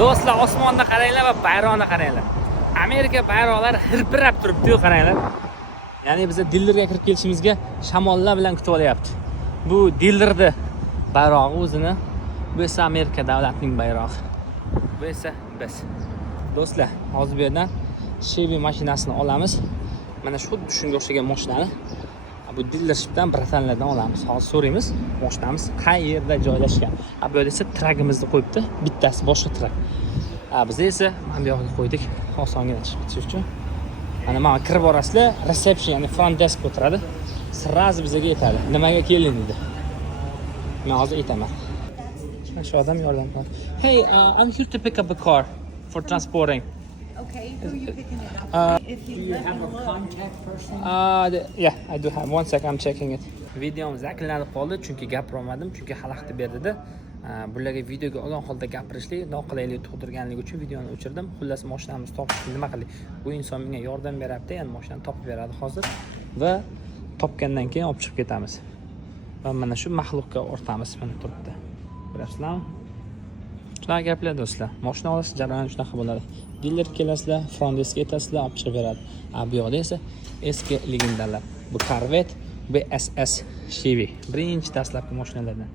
Do'stlar, osmonni qaranglar va bayroqni qaranglar. Amerika bayroqlari hirpirab turibdi-yu, qaranglar. Ya'ni biz dillerga kirib kelishimizga shamollar bilan kutib olyapti. Bu dillerdi bayrog'i o'zini. Bu esa Amerika davlatining bayrog'i. Bu esa biz. Do'stlar, hozir bu yerdan Chevy mashinasini olamiz. Mana shu xuddi shunga o'xshagan mashinani bu dealershipdan bratanlardan olamiz. Hozir so'raymiz, mashinamiz qayerda joylashgan. Bu yerda esa tragimizni qo'yibdi. Bittasi boshqa trag. Biz esa mana bu yoqqa qo'ydik, osongina chiqib ketish uchun. Mana mana kirib borasizlar, reception, ya'ni front desk o'tiradi. Sразу bizga aytadi, nimaga kelding dedi. Men hozir aytaman. Shu odam yordam beradi. Hey, I'm here to pick up a car for transporting. Okay, who are you picking it up? If Do you have a contact person? Yeah, I do have. One sec, I'm checking it. Videomiz yakunlanib qoldi, chunki gapira olmadim, chunki xalaqit berdida. Bularga videoga olgan holda gapirishlik noqulaylik tug'dirganligi uchun videoni o'chirdim. Xullas, mashinamizni topishni nima qildik? Bu inson menga yordam beryapti, ya'ni mashinani topib beradi hozir va topgandan keyin olib chiqib ketamiz. Va mana shu maxluqqa o'rtamiz mana turibdi. Bilasizlarmi? Shunaqa gaplar do'stlar. Mashina olish jarayoni shunaqa bo'ladi. Dealer kelasizlar, front desk yetasizlar, olib chiqib beradi. Bu yoqda esa eski legendalar. Bu Corvette, bu SS Chevy. Birinchi dastlabki mashinalardan.